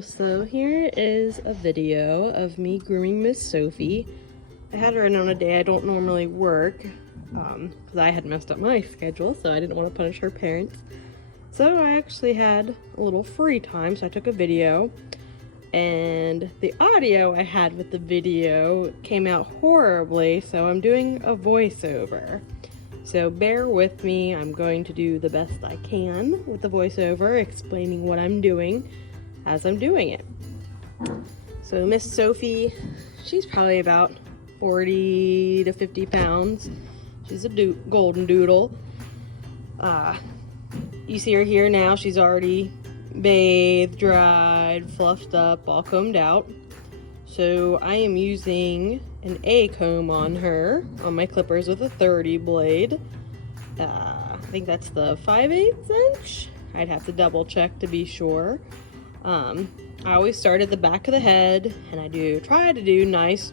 So here is a video of me grooming Miss Sophie. I had her in on a day I don't normally work because I had messed up my schedule, so I didn't want to punish her parents. So I actually had a little free time, so I took a video, and the audio I had with the video came out horribly, so I'm doing a voiceover. So bear with me. I'm going to do the best I can with the voiceover, explaining what I'm doing as I'm doing it. So Miss Sophie, she's probably about 40 to 50 pounds. She's a golden doodle. You see her here now. She's already bathed, dried, fluffed up, all combed out. So I am using an A comb on her, on my clippers with a 30 blade. I think that's the 5/8 inch. I'd have to double check to be sure. I always start at the back of the head, and I try to do nice,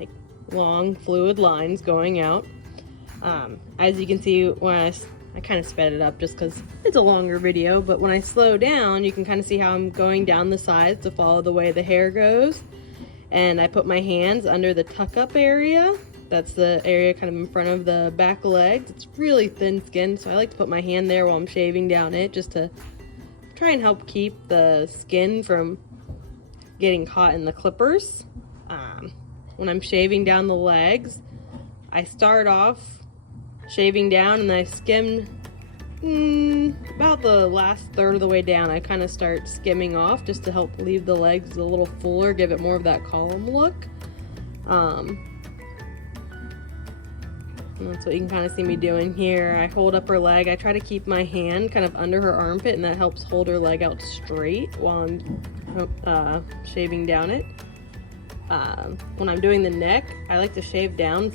like, long fluid lines going out. As you can see, when I kind of sped it up just because it's a longer video, but when I slow down, you can kind of see how I'm going down the sides to follow the way the hair goes. And I put my hands under the tuck-up area. That's the area kind of in front of the back legs. It's really thin skin, so I like to put my hand there while I'm shaving down it, just to try and help keep the skin from getting caught in the clippers. When I'm shaving down the legs, I start off shaving down and then I skim about the last third of the way down. I kind of start skimming off just to help leave the legs a little fuller, give it more of that column look. And that's what you can kind of see me doing here. I hold up her leg. I try to keep my hand kind of under her armpit, and that helps hold her leg out straight while I'm shaving down it. When I'm doing the neck, I like to shave down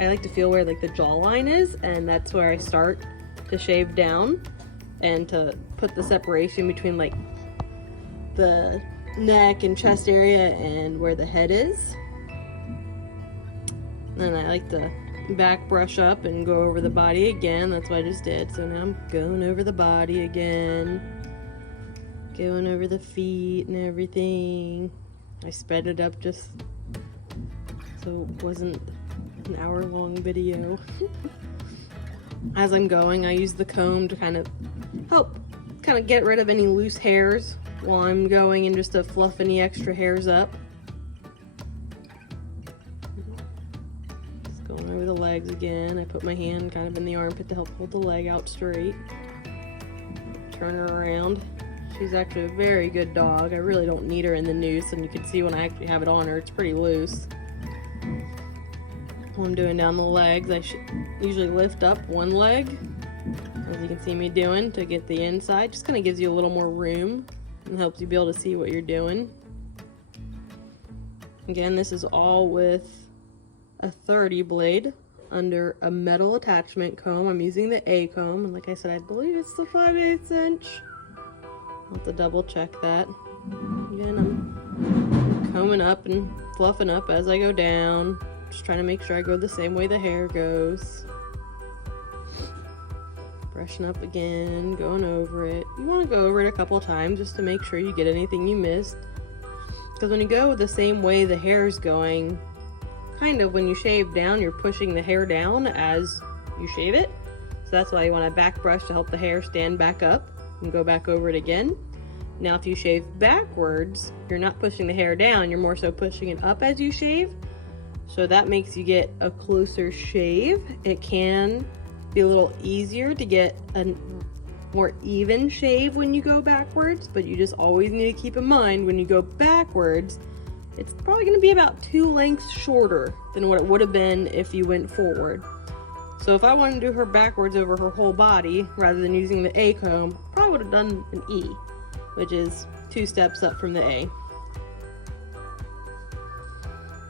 I like to feel where like the jawline is, and that's where I start to shave down and to put the separation between like the neck and chest area and where the head is. Then I like to back brush up and go over the body again. That's what I just did. So now I'm going over the body again, going over the feet and everything. I sped it up just so it wasn't an hour-long video. As I'm going, I use the comb to kind of help get rid of any loose hairs while I'm going, and just to fluff any extra hairs up. Just going over the legs again. I put my hand kind of in the armpit to help hold the leg out straight. Turn her around. She's actually a very good dog. I really don't need her in the noose, and you can see when I actually have it on her, it's pretty loose. When I'm doing down the legs, I should usually lift up one leg, as you can see me doing, to get the inside. Just kind of gives you a little more room and helps you be able to see what you're doing. Again, this is all with a 30 blade under a metal attachment comb. I'm using the A comb, and like I said, I believe it's the 5/8 inch. I'll have to double check that. Again, I'm combing up and fluffing up as I go down. Just trying to make sure I go the same way the hair goes. Brushing up again, going over it. You want to go over it a couple times just to make sure you get anything you missed. Because when you go the same way the hair is going, kind of when you shave down, you're pushing the hair down as you shave it. So that's why you want to back brush to help the hair stand back up and go back over it again. Now if you shave backwards, you're not pushing the hair down, you're more so pushing it up as you shave. So that makes you get a closer shave. It can be a little easier to get a more even shave when you go backwards, but you just always need to keep in mind when you go backwards, it's probably going to be about 2 lengths shorter than what it would have been if you went forward. So if I wanted to do her backwards over her whole body, rather than using the A comb, I probably would have done an E, which is 2 steps up from the A.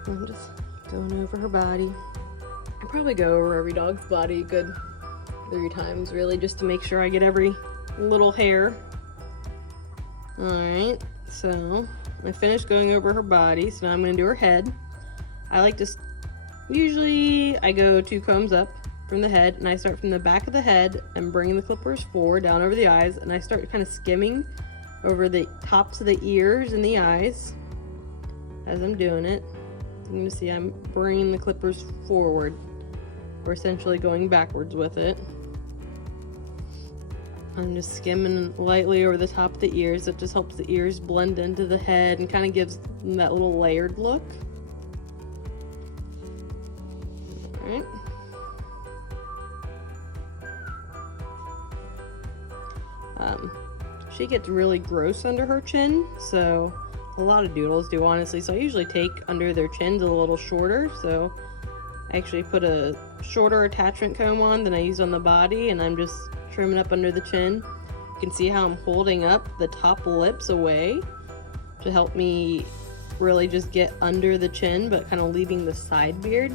I'm just going over her body. I probably go over every dog's body a good 3 times, really, just to make sure I get every little hair. Alright, so I finished going over her body, so now I'm going to do her head. I like to, usually I go 2 combs up from the head, and I start from the back of the head and bringing the clippers forward down over the eyes, and I start kind of skimming over the tops of the ears and the eyes as I'm doing it. I'm going to see I'm bringing the clippers forward. We're essentially going backwards with it. I'm just skimming lightly over the top of the ears. It just helps the ears blend into the head and kind of gives them that little layered look. Alright. She gets really gross under her chin, so a lot of doodles do, honestly. So I usually take under their chins a little shorter, so I actually put a shorter attachment comb on than I use on the body, and I'm just trimming up under the chin. You can see how I'm holding up the top lips away to help me really just get under the chin, but kind of leaving the side beard.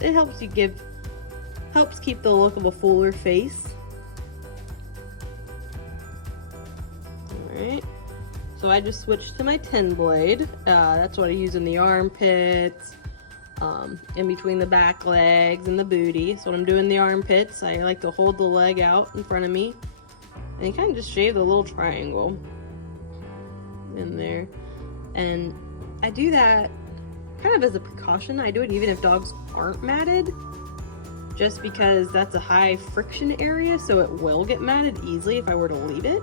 It helps keep the look of a fuller face. Alright, so I just switched to my 10 blade. That's what I use in the armpits, in between the back legs and the booty. So when I'm doing the armpits, I like to hold the leg out in front of me and kind of just shave the little triangle in there. And I do that kind of as a precaution. I do it even if dogs aren't matted, just because that's a high friction area, so it will get matted easily if I were to leave it.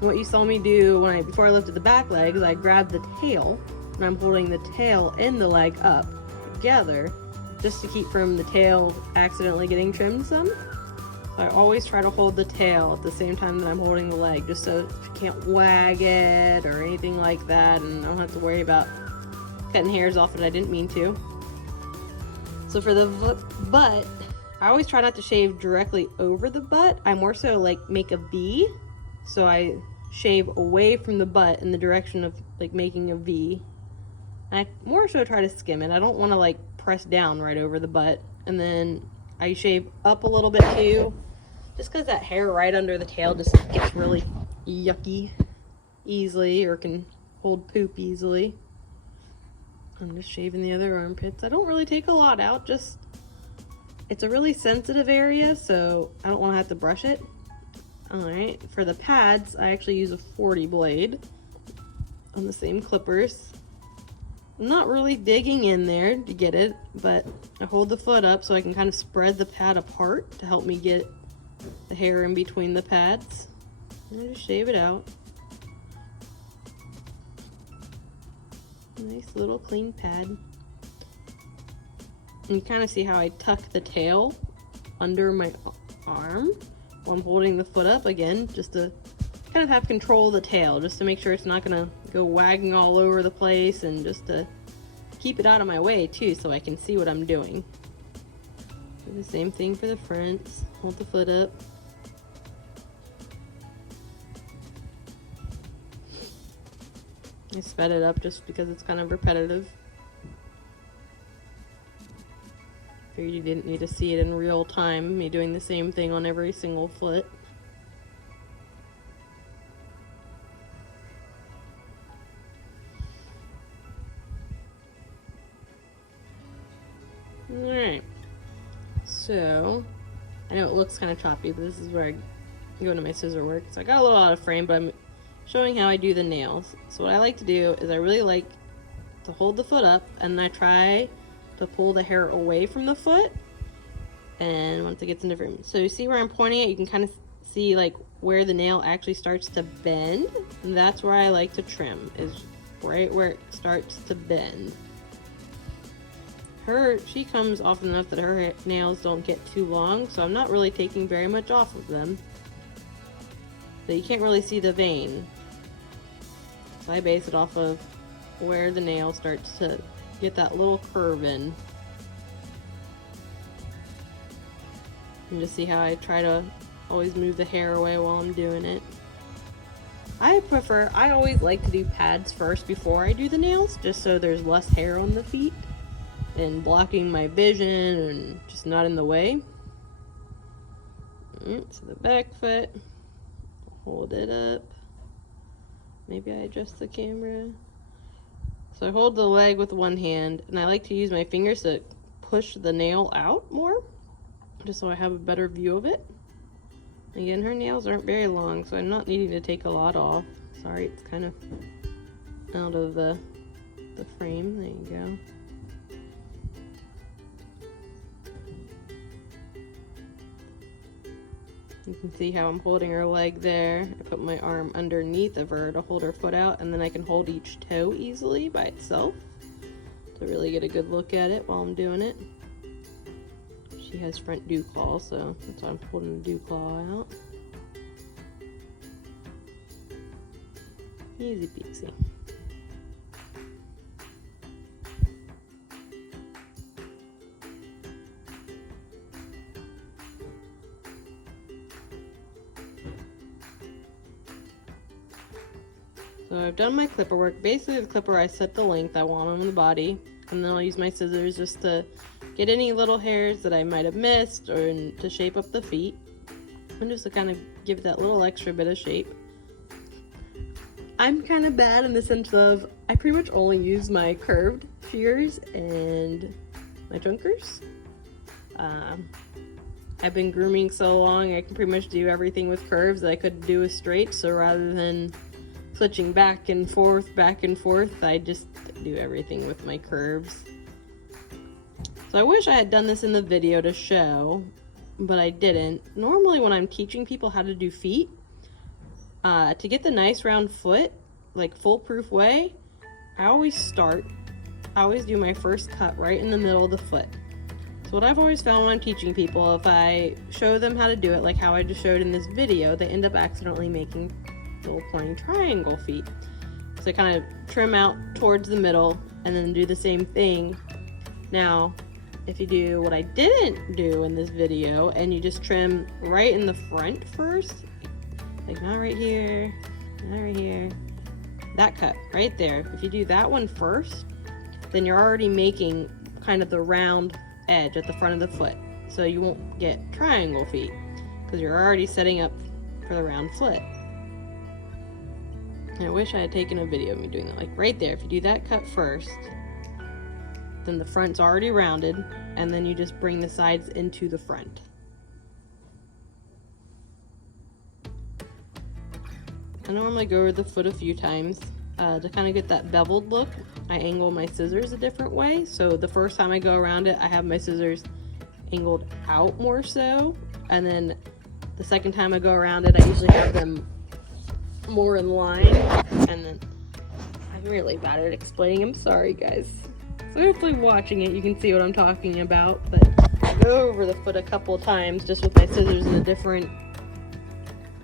What you saw me do before I lifted the back leg is I grabbed the tail, and I'm holding the tail and the leg up together just to keep from the tail accidentally getting trimmed some. So I always try to hold the tail at the same time that I'm holding the leg, just so you can't wag it or anything like that, and I don't have to worry about cutting hairs off that I didn't mean to. So for the butt, I always try not to shave directly over the butt. I more so like make a V. So I shave away from the butt in the direction of like making a V. I more so try to skim it. I don't want to like press down right over the butt. And then I shave up a little bit too, just because that hair right under the tail just gets really yucky easily, or can hold poop easily. I'm just shaving the other armpits. I don't really take a lot out, just it's a really sensitive area, so I don't want to have to brush it. Alright, for the pads, I actually use a 40 blade on the same clippers. I'm not really digging in there to get it, but I hold the foot up so I can kind of spread the pad apart to help me get the hair in between the pads. And I just shave it out. Nice little clean pad. And you kind of see how I tuck the tail under my arm while I'm holding the foot up again, just to kind of have control of the tail, just to make sure it's not gonna go wagging all over the place, and just to keep it out of my way too, so I can see what I'm doing. Do the same thing for the fronts. Hold the foot up. I sped it up just because it's kind of repetitive. Figured you didn't need to see it in real time, me doing the same thing on every single foot. Alright, so I know it looks kind of choppy, but this is where I go into my scissor work. So I got a little out of frame, but I'm showing how I do the nails. So what I like to do is I really like to hold the foot up, and I try to pull the hair away from the foot, and once it gets into frame. So you see where I'm pointing at, you can kind of see like where the nail actually starts to bend, and that's where I like to trim, is right where it starts to bend. She comes often enough that her nails don't get too long, so I'm not really taking very much off of them. So you can't really see the vein. So I base it off of where the nail starts to get that little curve in. And just see how I try to always move the hair away while I'm doing it. I always like to do pads first before I do the nails, just so there's less hair on the feet and blocking my vision and just not in the way. So the back foot, hold it up. Maybe I adjust the camera. So I hold the leg with one hand, and I like to use my fingers to push the nail out more, just so I have a better view of it. Again, her nails aren't very long, so I'm not needing to take a lot off. Sorry, it's kind of out of the frame. There you go. You can see how I'm holding her leg there. I put my arm underneath of her to hold her foot out, and then I can hold each toe easily by itself to really get a good look at it while I'm doing it. She has front dew claw, so that's why I'm holding the dew claw out. Easy peasy. So I've done my clipper work. Basically the clipper, I set the length I want on the body, and then I'll use my scissors just to get any little hairs that I might have missed, or to shape up the feet, and just to kind of give it that little extra bit of shape. I'm kind of bad in the sense of I pretty much only use my curved shears and my chunkers. I've been grooming so long I can pretty much do everything with curves that I could do with straight, so rather than switching back and forth, I just do everything with my curves. So I wish I had done this in the video to show, but I didn't. Normally when I'm teaching people how to do feet, to get the nice round foot, like foolproof way, I always do my first cut right in the middle of the foot. So what I've always found when I'm teaching people, if I show them how to do it, like how I just showed in this video, they end up accidentally making little plain triangle feet. So I kind of trim out towards the middle and then do the same thing. Now, if you do what I didn't do in this video and you just trim right in the front first, like not right here, not right here, that cut right there, if you do that one first, then you're already making kind of the round edge at the front of the foot, so you won't get triangle feet because you're already setting up for the round foot. And I wish I had taken a video of me doing that. Like right there, if you do that cut first, then the front's already rounded, and then you just bring the sides into the front. I normally go over the foot a few times to kind of get that beveled look. I angle my scissors a different way, so the first time I go around it, I have my scissors angled out more so, and then the second time I go around it, I usually have them more in line. And then I'm really bad at explaining, I'm sorry guys, so hopefully watching it you can see what I'm talking about. But I go over the foot a couple times just with my scissors in a different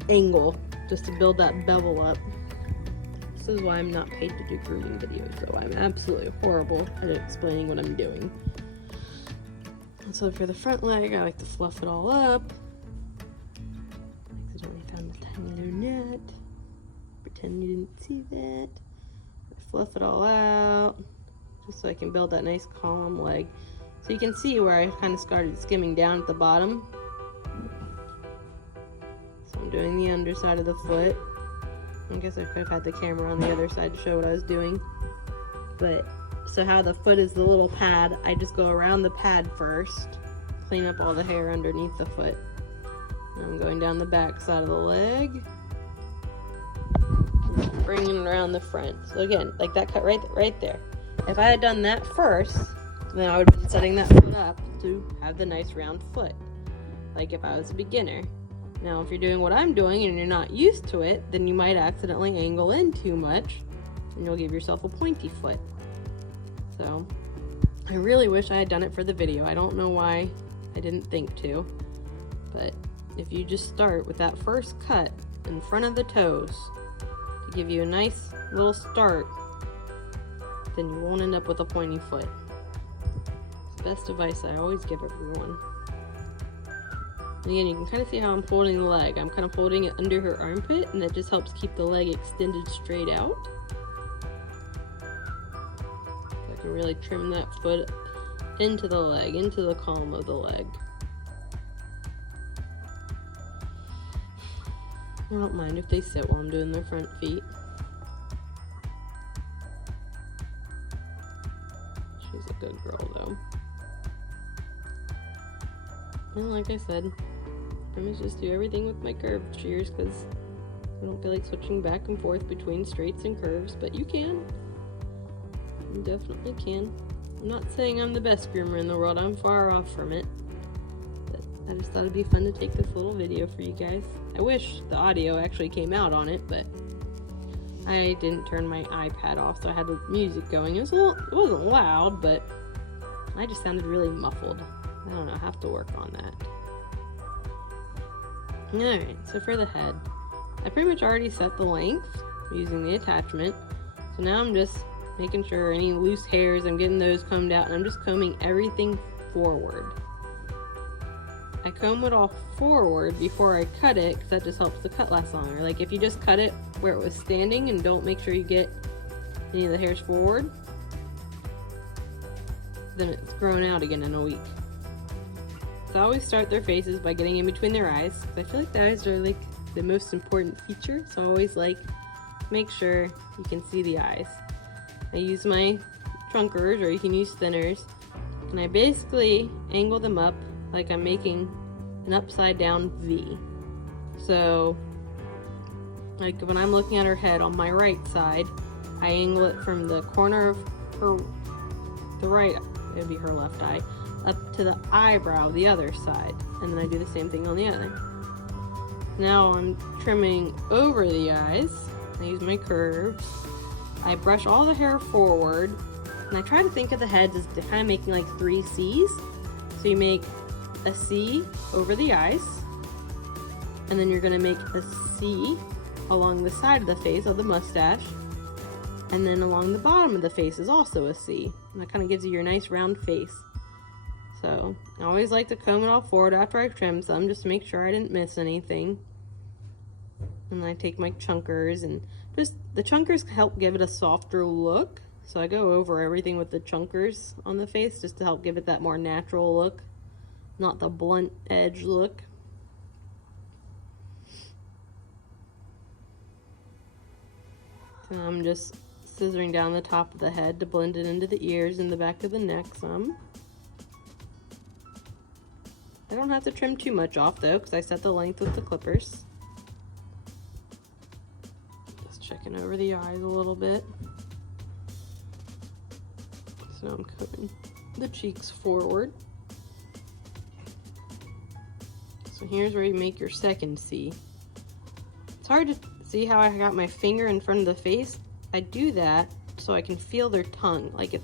angle, just to build that bevel up. This is why I'm not paid to do grooming videos, so I'm absolutely horrible at explaining what I'm doing. So for the front leg, I like to fluff it all up. I accidentally found a tiny little nut. Pretend you didn't see that. I fluff it all out, just so I can build that nice calm leg. So you can see where I kind of started skimming down at the bottom. So I'm doing the underside of the foot. I guess I could have had the camera on the other side to show what I was doing. But, so how the foot is the little pad, I just go around the pad first, clean up all the hair underneath the foot. And I'm going down the back side of the leg, bringing it around the front. So again, like that cut right there. If I had done that first, then I would have been setting that foot up to have the nice round foot, like if I was a beginner. Now, if you're doing what I'm doing and you're not used to it, then you might accidentally angle in too much, and you'll give yourself a pointy foot. So, I really wish I had done it for the video. I don't know why I didn't think to, but if you just start with that first cut in front of the toes to give you a nice little start, then you won't end up with a pointy foot. It's the best advice I always give everyone. And again, you can kind of see how I'm holding the leg. I'm kind of holding it under her armpit, and that just helps keep the leg extended straight out. So I can really trim that foot into the leg, into the calm of the leg. I don't mind if they sit while I'm doing their front feet. She's a good girl though. And like I said, gonna just do everything with my curved shears because I don't feel like switching back and forth between straights and curves, but you can. You definitely can. I'm not saying I'm the best groomer in the world, I'm far off from it. But I just thought it'd be fun to take this little video for you guys. I wish the audio actually came out on it, but I didn't turn my iPad off, so I had the music going. It wasn't loud, but I just sounded really muffled. I don't know, I have to work on that. Alright, so for the head, I pretty much already set the length using the attachment. So now I'm just making sure any loose hairs, I'm getting those combed out, and I'm just combing everything forward. I comb it all forward before I cut it because that just helps the cut last longer. Like if you just cut it where it was standing and don't make sure you get any of the hairs forward, then it's grown out again in a week. So I always start their faces by getting in between their eyes because I feel like the eyes are like the most important feature, so I always like make sure you can see the eyes. I use my trunkers, or you can use thinners, and I basically angle them up like I'm making an upside down V. So like when I'm looking at her head on my right side, I angle it from the corner of the right, it would be her left eye, up to the eyebrow, the other side, and then I do the same thing on the other. Now I'm trimming over the eyes. I use my curves. I brush all the hair forward, and I try to think of the heads as kind of making like 3 C's. So you make a C over the eyes, and then you're gonna make a C along the side of the face of the mustache, and then along the bottom of the face is also a C, and that kind of gives you your nice round face. So I always like to comb it all forward after I trim some just to make sure I didn't miss anything. And then I take my chunkers, and just the chunkers help give it a softer look, so I go over everything with the chunkers on the face just to help give it that more natural look, not the blunt edge look. So I'm just scissoring down the top of the head to blend it into the ears and the back of the neck some. I don't have to trim too much off though, because I set the length with the clippers. Just checking over the eyes a little bit. So I'm combing the cheeks forward. So here's where you make your second C. It's hard to see how I got my finger in front of the face. I do that so I can feel their tongue. Like if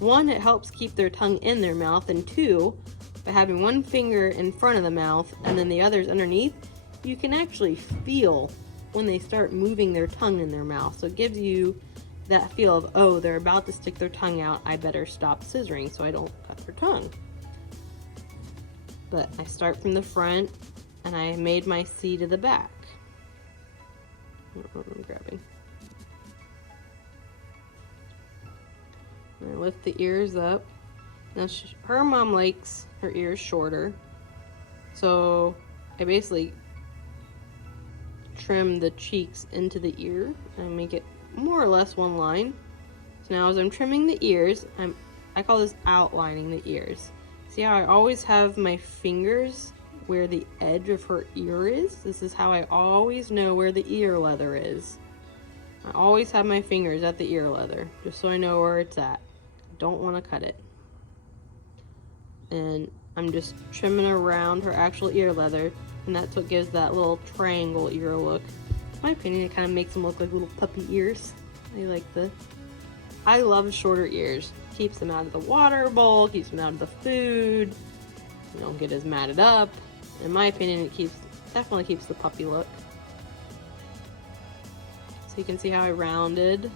one, it helps keep their tongue in their mouth, and two, by having one finger in front of the mouth and then the others underneath, you can actually feel when they start moving their tongue in their mouth. So it gives you that feel of, oh, they're about to stick their tongue out, I better stop scissoring so I don't cut their tongue. But I start from the front, and I made my C to the back. I'm grabbing. I lift the ears up. Now her mom likes her ears shorter, so I basically trim the cheeks into the ear and make it more or less one line. So now as I'm trimming the ears, I call this outlining the ears. See how I always have my fingers where the edge of her ear is? This is how I always know where the ear leather is. I always have my fingers at the ear leather, just so I know where it's at. Don't want to cut it. And I'm just trimming around her actual ear leather, and that's what gives that little triangle ear look. In my opinion, it kind of makes them look like little puppy ears. I love shorter ears. Keeps them out of the water bowl, keeps them out of the food. You don't get as matted up. In my opinion, it definitely keeps the puppy look. So you can see how I rounded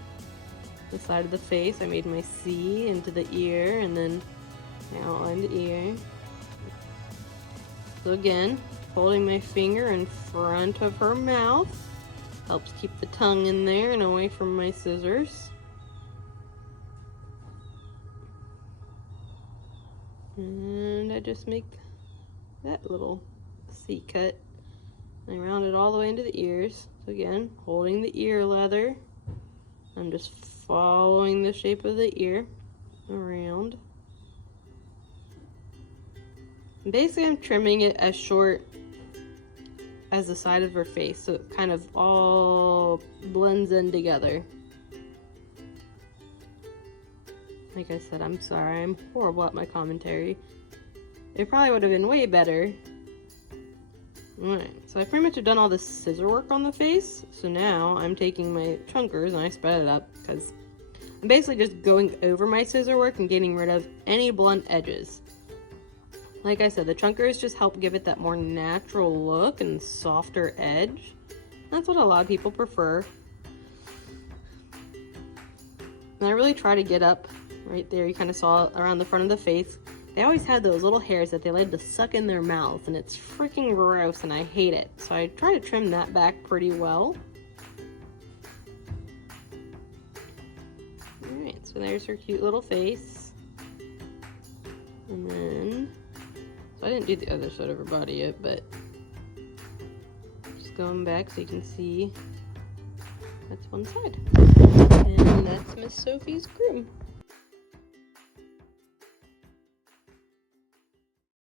the side of the face. I made my C into the ear, and then I outlined the ear. So again, holding my finger in front of her mouth helps keep the tongue in there and away from my scissors. And I just make that little C cut. I round it all the way into the ears. So again, holding the ear leather, I'm just following the shape of the ear around. And basically, I'm trimming it as short as the side of her face, so it kind of all blends in together. Like I said, I'm sorry, I'm horrible at my commentary. It probably would have been way better. Alright, so I pretty much have done all this scissor work on the face, so now I'm taking my chunkers and I spread it up because I'm basically just going over my scissor work and getting rid of any blunt edges. Like I said, the chunkers just help give it that more natural look and softer edge. That's what a lot of people prefer. And I really try to get up right there. You kind of saw around the front of the face. They always had those little hairs that they like to suck in their mouth, and it's freaking gross and I hate it. So I try to trim that back pretty well. Alright, so there's her cute little face. And then, so I didn't do the other side of her body yet, but just going back so you can see that's one side. And that's Miss Sophie's groom.